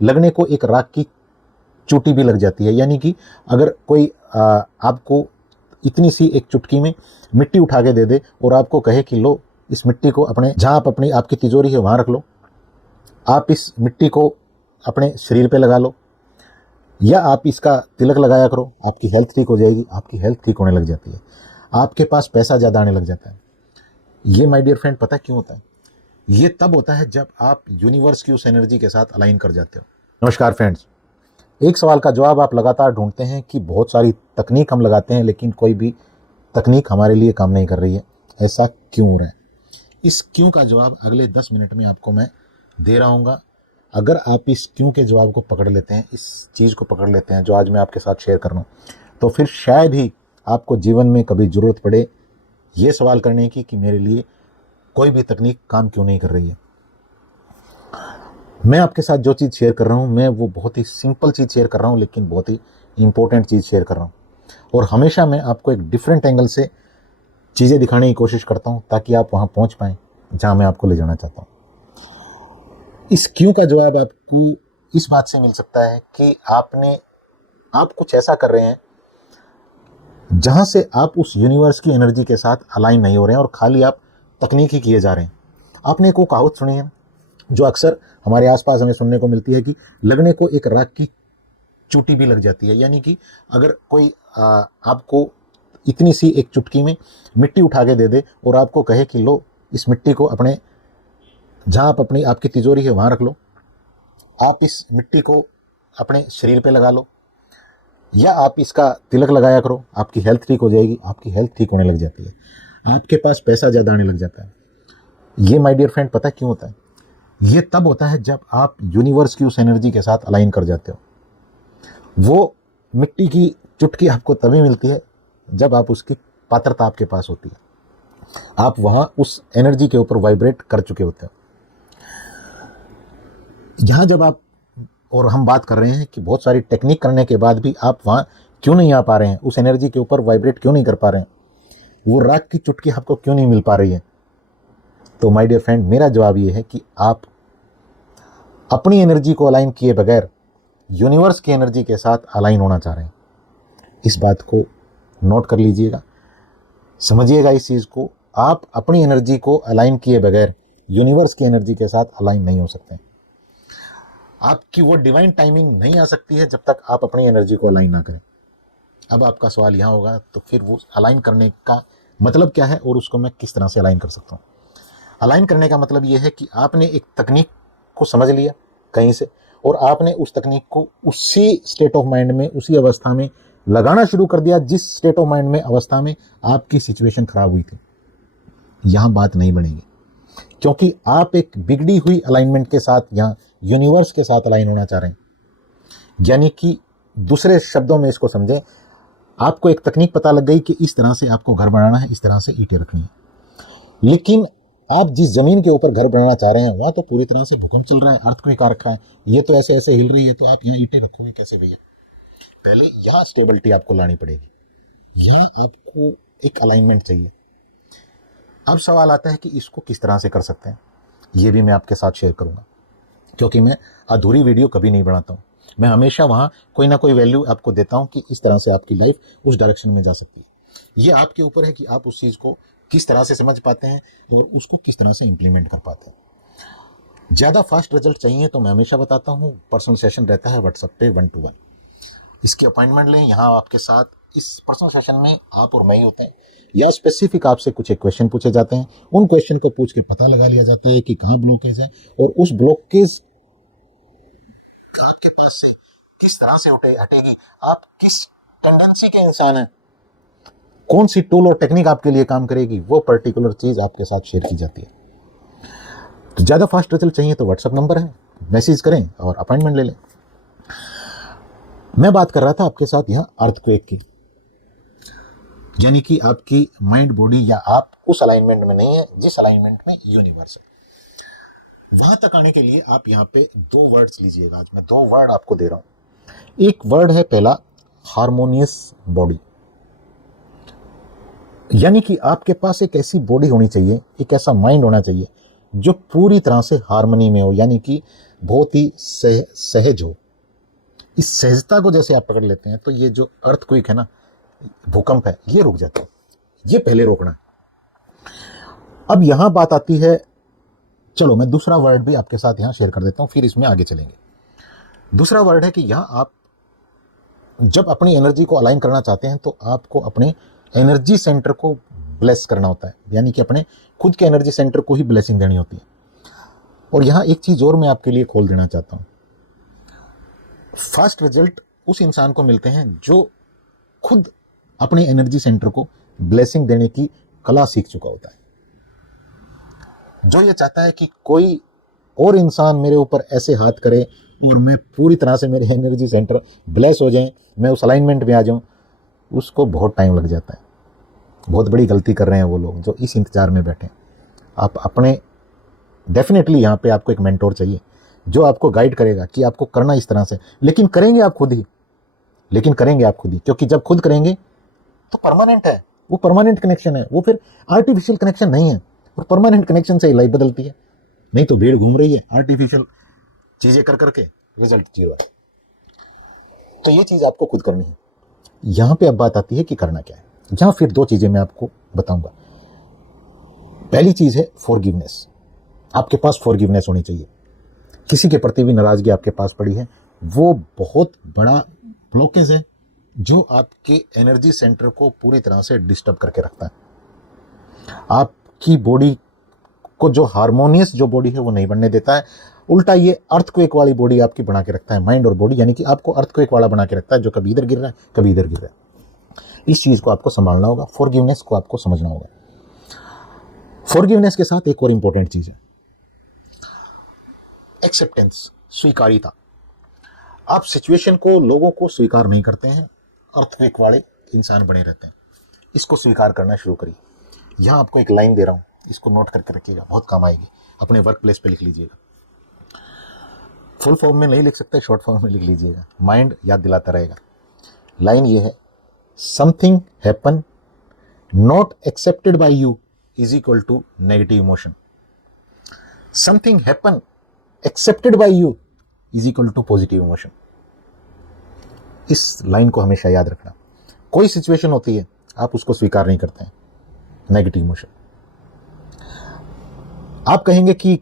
लगने को एक राख की चोटी भी लग जाती है। यानी कि अगर कोई आपको इतनी सी एक चुटकी में मिट्टी उठा के दे दे और आपको कहे कि लो इस मिट्टी को अपने जहाँ आप अपनी आपकी तिजोरी है वहाँ रख लो, आप इस मिट्टी को अपने शरीर पे लगा लो या आप इसका तिलक लगाया करो, आपकी हेल्थ ठीक हो जाएगी। आपकी हेल्थ ठीक होने लग जाती है, आपके पास पैसा ज़्यादा आने लग जाता है। ये माय डियर फ्रेंड पता क्यों होता है? ये तब होता है जब आप यूनिवर्स की उस एनर्जी के साथ अलाइन कर जाते हो। नमस्कार फ्रेंड्स, एक सवाल का जवाब आप लगातार ढूंढते हैं कि बहुत सारी तकनीक हम लगाते हैं लेकिन कोई भी तकनीक हमारे लिए काम नहीं कर रही है। ऐसा क्यों हो रहा है? इस क्यों का जवाब अगले 10 मिनट में आपको मैं दे रहा हूँगा। अगर आप इस क्यों के जवाब को पकड़ लेते हैं, इस चीज़ को पकड़ लेते हैं जो आज मैं आपके साथ शेयर कर रहा हूँ, तो फिर शायद ही आपको जीवन में कभी ज़रूरत पड़े ये सवाल करने की कि मेरे लिए कोई भी तकनीक काम क्यों नहीं कर रही है। मैं आपके साथ जो चीज़ शेयर कर रहा हूँ, मैं वो बहुत ही सिंपल चीज़ शेयर कर रहा हूँ लेकिन बहुत ही इंपॉर्टेंट चीज़ शेयर कर रहा हूँ। और हमेशा मैं आपको एक डिफरेंट एंगल से चीज़ें दिखाने की कोशिश करता हूँ ताकि आप वहाँ पहुँच पाएँ जहाँ मैं आपको ले जाना चाहता हूँ। इस क्यों का जवाब आपको इस बात से मिल सकता है कि आप कुछ ऐसा कर रहे हैं जहाँ से आप उस यूनिवर्स की एनर्जी के साथ अलाइन नहीं हो रहे हैं और खाली आप तकनीक ही किए जा रहे हैं। आपने एक वो कहावत सुनी है जो अक्सर हमारे आसपास हमें सुनने को मिलती है कि लगने को एक राख की चोटी भी लग जाती है। यानी कि अगर कोई आपको इतनी सी एक चुटकी में मिट्टी उठा के दे दे और आपको कहे कि लो इस मिट्टी को अपने जहाँ आप अपनी आपकी तिजोरी है वहाँ रख लो, आप इस मिट्टी को अपने शरीर पे लगा लो या आप इसका तिलक लगाया करो, आपकी हेल्थ ठीक हो जाएगी। आपकी हेल्थ ठीक होने लग जाती है, आपके पास पैसा ज़्यादा आने लग जाता है। ये माय डियर फ्रेंड पता क्यों होता है? ये तब होता है जब आप यूनिवर्स की उस एनर्जी के साथ अलाइन कर जाते हो। वो मिट्टी की चुटकी आपको तभी मिलती है जब आप उसकी पात्रता आपके पास होती है, आप वहाँ उस एनर्जी के ऊपर वाइब्रेट कर चुके होते हो। यहाँ जब आप और हम बात कर रहे हैं कि बहुत सारी टेक्निक करने के बाद भी आप वहाँ क्यों नहीं आ पा रहे हैं, उस एनर्जी के ऊपर वाइब्रेट क्यों नहीं कर पा रहे हैं, वो राख की चुटकी आपको क्यों नहीं मिल पा रही है, तो माय डियर फ्रेंड मेरा जवाब ये है कि आप अपनी एनर्जी को अलाइन किए बगैर यूनिवर्स की एनर्जी के साथ अलाइन होना चाह रहे हैं। इस बात को नोट कर लीजिएगा, समझिएगा इस चीज़ को। आप अपनी एनर्जी को अलाइन किए बगैर यूनिवर्स की एनर्जी के साथ अलाइन नहीं हो सकते। आपकी वो डिवाइन टाइमिंग नहीं आ सकती है जब तक आप अपनी एनर्जी को अलाइन ना करें। अब आपका सवाल यहाँ होगा तो फिर वो अलाइन करने का मतलब क्या है और उसको मैं किस तरह से अलाइन कर सकता हूँ। अलाइन करने का मतलब ये है कि आपने एक तकनीक को समझ लिया कहीं से और आपने उस तकनीक को उसी स्टेट ऑफ माइंड में, उसी अवस्था में लगाना शुरू कर दिया जिस स्टेट ऑफ माइंड में, अवस्था में आपकी सिचुएशन खराब हुई थी। यहाँ बात नहीं बनेगी क्योंकि आप एक बिगड़ी हुई अलाइनमेंट के साथ यहाँ यूनिवर्स के साथ अलाइन होना चाह रहे हैं। यानी कि दूसरे शब्दों में इसको समझें, आपको एक तकनीक पता लग गई कि इस तरह से आपको घर बनाना है, इस तरह से ईंटें रखनी है, लेकिन आप जिस जमीन के ऊपर घर बनाना चाह रहे हैं वहाँ तो पूरी तरह से भूकंप चल रहा है, अर्थक्वेक आ रखा है, ये तो ऐसे ऐसे हिल रही है, तो आप यहाँ ईंटें रखोगे कैसे भैया? पहले यहाँ स्टेबिलिटी आपको लानी पड़ेगी, यहाँ आपको एक अलाइनमेंट चाहिए। अब सवाल आता है कि इसको किस तरह से कर सकते हैं, ये भी मैं आपके साथ शेयर करूँगा क्योंकि मैं अधूरी वीडियो कभी नहीं बनाता हूँ। मैं हमेशा वहाँ कोई ना कोई वैल्यू आपको देता हूँ कि इस तरह से आपकी लाइफ उस डायरेक्शन में जा सकती है। ये आपके ऊपर है कि आप उस चीज़ को किस तरह से समझ पाते हैं और उसको किस तरह से इम्प्लीमेंट कर पाते हैं। ज़्यादा फास्ट रिजल्ट चाहिए तो मैं हमेशा बताता हूँ, पर्सनल सेशन रहता है व्हाट्सएप पे 1 to 1, इसकी अपॉइंटमेंट लें। यहाँ आपके साथ इस पर्सनल सेशन में आप और मैं ही होते हैं या स्पेसिफिक आपसे कुछ एक क्वेश्चन पूछे जाते हैं, उन क्वेश्चन को पूछ के पता लगा लिया जाता है कि कहाँ ब्लॉकेज है और उस ब्लॉकेज आपके पास से किस तरह से हटेगी, आप किस टेंडेंसी के इंसान हैं, कौन सी टूल और टेक्निक आपके लिए काम करेगी, वो पर्टिकुलर चीज आपके साथ शेयर की जाती है। तो ज़्यादा फास्ट रिजल्ट चाहिए तो व्हाट्सएप नंबर है, मैसेज करें और अपॉइंटमेंट ले लें। मैं बात कर रहा था आपके साथ यहाँ अर्थक्वेक की, यानी कि आपकी माइंड बॉडी या आप उस अलाइनमेंट में नहीं है जिस अलाइनमेंट में यूनिवर्स है। वहां तक आने के लिए आप यहाँ पे 2 वर्ड्स लीजिएगा। आज मैं 2 वर्ड आपको दे रहा हूँ। एक वर्ड है पहला, हार्मोनियस बॉडी, यानी कि आपके पास एक ऐसी बॉडी होनी चाहिए, एक ऐसा माइंड होना चाहिए जो पूरी तरह से हार्मनी में हो, यानी कि बहुत ही सहज हो। इस सहजता को जैसे आप पकड़ लेते हैं तो ये जो अर्थक्वेक है ना, भूकंप है, ये रुक जाता है। ये पहले रोकना है। अब यहां बात आती है, चलो मैं दूसरा वर्ड भी आपके साथ यहां शेयर कर देता हूं, फिर इसमें आगे चलेंगे। दूसरा वर्ड है कि यहां आप जब अपनी एनर्जी को अलाइन करना चाहते हैं तो आपको अपने एनर्जी सेंटर को ब्लेस करना होता है, यानी कि अपने खुद के एनर्जी सेंटर को ही ब्लेसिंग देनी होती है। और यहां एक चीज और मैं आपके लिए खोल देना चाहता हूं, फास्ट रिजल्ट उस इंसान को मिलते हैं जो खुद अपने एनर्जी सेंटर को ब्लेसिंग देने की कला सीख चुका होता है, जो ये चाहता है कि कोई और इंसान मेरे ऊपर ऐसे हाथ करे और मैं पूरी तरह से मेरे एनर्जी सेंटर ब्लेस हो जाएं, मैं उस अलाइनमेंट में आ जाऊं। उसको बहुत टाइम लग जाता है। बहुत बड़ी गलती कर रहे हैं वो लोग जो इस इंतजार में बैठे हैं। आप अपने डेफिनेटली यहाँ पे आपको एक मेंटोर चाहिए जो आपको गाइड करेगा कि आपको करना इस तरह से, लेकिन करेंगे आप खुद ही, क्योंकि जब खुद करेंगे तो परमानेंट है, वो परमानेंट कनेक्शन है, वो फिर आर्टिफिशियल कनेक्शन नहीं है। और परमानेंट कनेक्शन से ही लाइफ बदलती है, नहीं तो भीड़ घूम रही है आर्टिफिशियल चीजें कर करके, रिजल्ट जीरो है। तो ये चीज आपको खुद करनी है। यहां पे अब बात आती है कि करना क्या है। यहां फिर दो चीजें मैं आपको बताऊंगा। पहली चीज है फॉरगिवनेस। आपके पास फॉरगिवनेस होनी चाहिए। किसी के प्रति भी नाराजगी आपके पास पड़ी है, वो बहुत बड़ा ब्लॉकेज है जो आपके एनर्जी सेंटर को पूरी तरह से डिस्टर्ब करके रखता है। आपकी बॉडी को जो हार्मोनियस जो बॉडी है वो नहीं बनने देता है, उल्टा ये अर्थक्वेक वाली बॉडी आपकी बना के रखता है। माइंड और बॉडी यानी कि आपको अर्थक्वेक वाला बना के रखता है, जो कभी इधर गिर रहा है कभी इधर गिर रहा है। इस चीज को आपको संभालना होगा, फॉरगिवनेस को आपको समझना होगा। फॉरगिवनेस के साथ एक और इंपॉर्टेंट चीज है एक्सेप्टेंस, स्वीकारिता। आप सिचुएशन को, लोगों को स्वीकार नहीं करते हैं, अर्थक्वेक वाले इंसान बने रहते हैं। इसको स्वीकार करना शुरू करिए। यहां आपको एक लाइन दे रहा हूं, इसको नोट करके रखिएगा, बहुत काम आएगी। अपने वर्क प्लेस पे लिख लीजिएगा। फुल फॉर्म में नहीं लिख सकते, शॉर्ट फॉर्म में लिख लीजिएगा, माइंड याद दिलाता रहेगा। लाइन ये है, something happen not accepted by you is equal to negative emotion. Something happen accepted by you is equal to positive emotion. इस लाइन को हमेशा याद रखना। कोई सिचुएशन होती है आप उसको स्वीकार नहीं करते हैं, नेगेटिव इमोशन। आप कहेंगे कि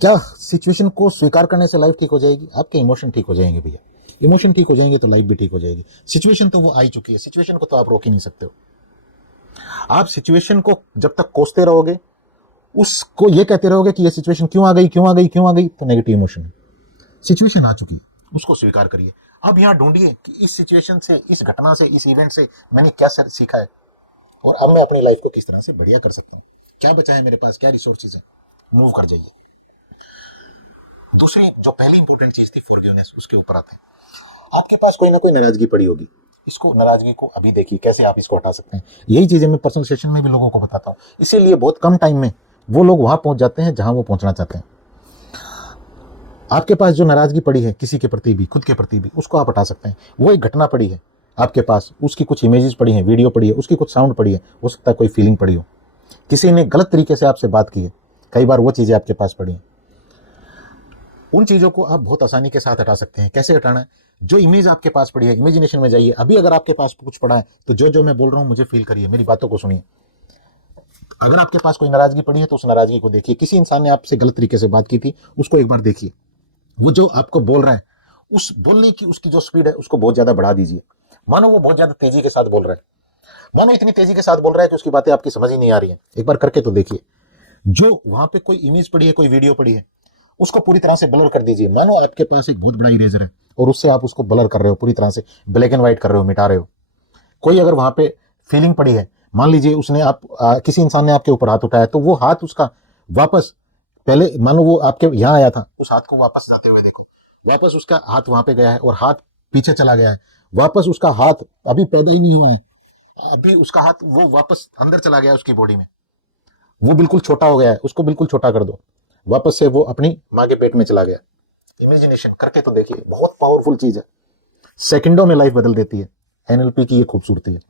क्या सिचुएशन को स्वीकार करने से लाइफ ठीक हो जाएगी? आपके इमोशन ठीक हो जाएंगे भैया। इमोशन ठीक हो जाएंगे तो लाइफ भी ठीक हो जाएगी। सिचुएशन तो वो आ ही चुकी है, सिचुएशन को तो आप रोक ही नहीं सकते हो। आप सिचुएशन को जब तक कोसते रहोगे, उसको ये कहते रहोगे कि ये सिचुएशन क्यों आ गई, क्यों आ गई, क्यों आ गई, तो नेगेटिव इमोशन है। सिचुएशन आ चुकी है, उसको स्वीकार करिए। अब यहां ढूंढिए कि इस सिचुएशन से, इस घटना से, इस इवेंट से मैंने क्या सीखा है और अब मैं अपनी लाइफ को किस तरह से बढ़िया कर सकता हूं। क्या बचा है मेरे पास, क्या रिसोर्सेज है, मूव कर जाइए। दूसरी जो पहली इंपॉर्टेंट चीज थी फॉरगिवनेस, उसके ऊपर आते हैं। आपके पास कोई ना कोई नाराजगी पड़ी होगी, इसको, नाराजगी को अभी देखिए कैसे आप इसको हटा सकते हैं। यही चीजें मैं पर्सनल सेशन में भी लोगों को बताता हूं, इसीलिए बहुत कम टाइम में वो लोग वहां पहुंच जाते हैं जहां वो पहुंचना चाहते हैं। आपके पास जो नाराजगी पड़ी है किसी के प्रति भी, खुद के प्रति भी, उसको आप हटा सकते हैं। वो एक घटना पड़ी है आपके पास, उसकी कुछ इमेजेस पड़ी हैं, वीडियो पड़ी है, उसकी कुछ साउंड पड़ी है, हो सकता है कोई फीलिंग पड़ी हो, किसी ने गलत तरीके से आपसे बात की है, कई बार वो चीजें आपके पास पड़ी हैं। उन चीजों को आप बहुत आसानी के साथ हटा सकते हैं। कैसे हटाना है? जो इमेज आपके पास पड़ी है, इमेजिनेशन में जाइए। अभी अगर आपके पास कुछ पड़ा है तो जो जो मैं बोल रहा हूं मुझे फील करिए, मेरी बातों को सुनिए। अगर आपके पास कोई नाराजगी पड़ी है तो उस नाराजगी को देखिए। किसी इंसान ने आपसे गलत तरीके से बात की थी, उसको एक बार देखिए। वो जो आपको बोल रहा है, उस बोलने की उसकी जो स्पीड है उसको बहुत ज्यादा बढ़ा दीजिए। मानो वो बहुत ज्यादा तेजी के साथ बोल रहा है, मानो इतनी तेजी के साथ बोल रहा है कि उसकी बातें आपकी समझ ही नहीं आ रही है। एक बार करके तो देखिए। जो वहां पे कोई इमेज पड़ी है, कोई वीडियो पड़ी है, उसको पूरी तरह से ब्लर कर दीजिए। मानो आपके पास एक बहुत बड़ा इरेजर है और उससे आप उसको ब्लर कर रहे हो, पूरी तरह से ब्लैक एंड व्हाइट कर रहे हो, मिटा रहे हो। कोई अगर वहां पे फीलिंग पड़ी है, मान लीजिए उसने किसी इंसान ने आपके ऊपर हाथ उठाया, तो वो हाथ उसका वापस, पहले मानो वो आपके यहां आया था, उस हाथ को वापस आते हुए देखो, वापस उसका हाथ वहां पे गया है और हाथ पीछे चला गया है। वापस उसका हाथ अभी पैदा ही नहीं हुआ है, अभी उसका हाथ वो वापस अंदर चला गया है उसकी बॉडी में, वो बिल्कुल छोटा हो गया है, उसको बिल्कुल छोटा कर दो, वापस से वो अपनी माँ के पेट में चला गया। इमेजिनेशन करके तो देखिए, बहुत पावरफुल चीज है, सेकंडों में लाइफ बदल देती है। एनएलपी की ये खूबसूरती है।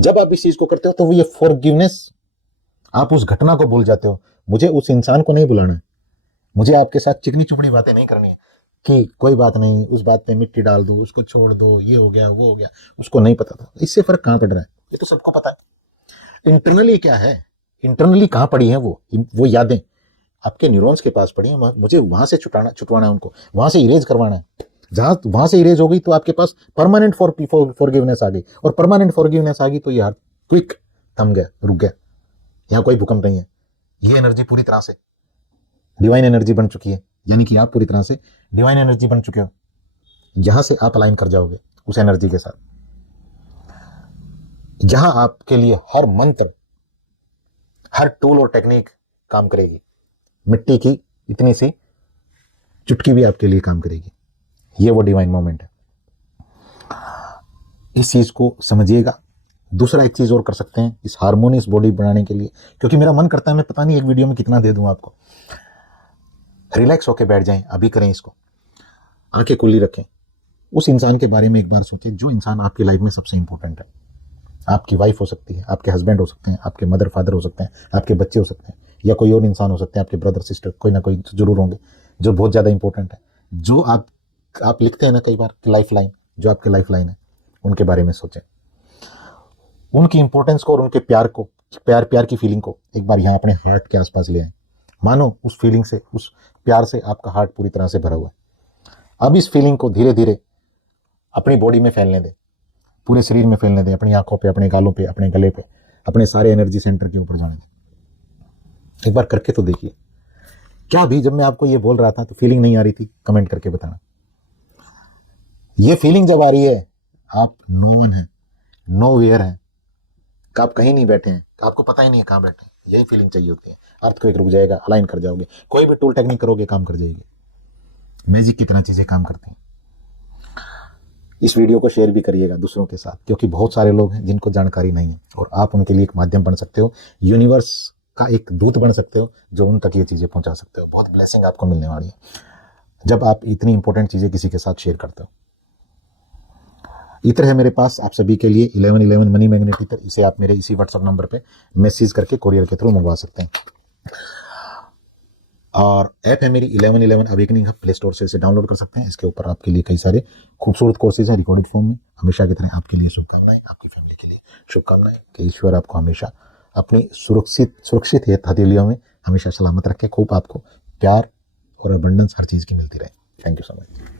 जब आप इस चीज को करते हो तो ये फॉरगिवनेस, आप उस घटना को भूल जाते हो। मुझे उस इंसान को नहीं बुलाना है, मुझे आपके साथ चिकनी चुपड़ी बातें नहीं करनी है कि कोई बात नहीं, उस बात पे मिट्टी डाल दो, उसको छोड़ दो, ये हो गया वो हो गया, उसको नहीं पता था। इससे फर्क कहाँ पड़ रहा है? ये तो सबको पता है। इंटरनली क्या है, इंटरनली कहाँ पड़ी है वो यादें आपके न्यूरॉन्स के पास पड़ी है। मुझे वहां से छुटवाना है उनको, वहां से इरेज करवाना है। जहां वहां से इरेज हो गई तो आपके पास परमानेंट फॉरगिवनेस आ गई, और परमानेंट फॉरगिवनेस आ गई तो यार क्विक थम गया, रुक गया। यहाँ कोई भूकंप नहीं है। ये एनर्जी पूरी तरह से डिवाइन एनर्जी बन चुकी है, यानी कि आप पूरी तरह से डिवाइन एनर्जी बन चुके हो। यहां से आप अलाइन कर जाओगे उस एनर्जी के साथ। जहां आपके लिए हर मंत्र, हर टूल और टेक्निक काम करेगी। मिट्टी की इतनी सी चुटकी भी आपके लिए काम करेगी। ये वो डिवाइन मोमेंट है। इस चीज को समझिएगा। दूसरा एक चीज और कर सकते हैं इस हार्मोनियस बॉडी बनाने के लिए, क्योंकि मेरा मन करता है, मैं पता नहीं एक वीडियो में कितना दे दूं आपको। रिलैक्स होके बैठ जाएं, अभी करें इसको। आंखें खुली रखें। उस इंसान के बारे में एक बार सोचें जो इंसान आपकी लाइफ में सबसे इंपॉर्टेंट है। आपकी वाइफ हो सकती है, आपके हस्बैंड हो सकते हैं, आपके मदर फादर हो सकते हैं, आपके बच्चे हो सकते हैं, या कोई और इंसान हो सकते हैं, आपके ब्रदर सिस्टर, कोई ना कोई जरूर होंगे जो बहुत ज़्यादा इंपॉर्टेंट है। जो आप लिखते हैं ना कई बार लाइफ लाइन, जो आपके लाइफ लाइन है, उनके बारे में सोचें। उनकी इंपॉर्टेंस को और उनके प्यार को, प्यार की फीलिंग को एक बार यहाँ अपने हार्ट के आसपास ले आए। मानो उस फीलिंग से, उस प्यार से आपका हार्ट पूरी तरह से भरा हुआ है। अब इस फीलिंग को धीरे धीरे अपनी बॉडी में फैलने दें, पूरे शरीर में फैलने दें, अपनी आंखों पे, अपने गालों पे, अपने गले पे, अपने सारे एनर्जी सेंटर के ऊपर जाने दें। एक बार करके तो देखिए। क्या भी जब मैं आपको ये बोल रहा था तो फीलिंग नहीं आ रही थी? कमेंट करके बताना। ये फीलिंग जब आ रही है, आप नो वन है, नो वेयर है, आप कहीं नहीं बैठे हैं, आपको पता ही नहीं है कहाँ बैठे हैं। यही फीलिंग चाहिए होती है। अर्थक्वेक रुक जाएगा, अलाइन कर जाओगे, कोई भी टूल टेक्निक करोगे काम कर जाएगी। मैजिक की तरह चीजें काम करती हैं। इस वीडियो को शेयर भी करिएगा दूसरों के साथ, क्योंकि बहुत सारे लोग हैं जिनको जानकारी नहीं है, और आप उनके लिए एक माध्यम बन सकते हो, यूनिवर्स का एक दूत बन सकते हो, जो उन तक ये चीज़ें पहुंचा सकते हो। बहुत ब्लेसिंग आपको मिलने वाली है जब आप इतनी इंपॉर्टेंट चीज़ें किसी के साथ शेयर करते हो। इत्र है मेरे पास आप सभी के लिए 1111 मनी मैग्नेट इत्र। इसे आप मेरे इसी व्हाट्सएप नंबर पे मैसेज करके कोरियर के थ्रू मंगवा सकते हैं। और ऐप है मेरी 1111 अवेकनिंग हब, प्ले स्टोर से इसे डाउनलोड कर सकते हैं। इसके ऊपर आपके लिए कई सारे खूबसूरत कोर्सेज हैं रिकॉर्डेड फॉर्म में। हमेशा की तरह आपके लिए शुभकामनाएं, आपकी फैमिली के लिए शुभकामनाएं कि ईश्वर आपको हमेशा अपनी सुरक्षित हथेलियों में हमेशा सलामत रखे। खूब आपको प्यार और अबंडेंस हर चीज़ की मिलती रहे। Thank you so much.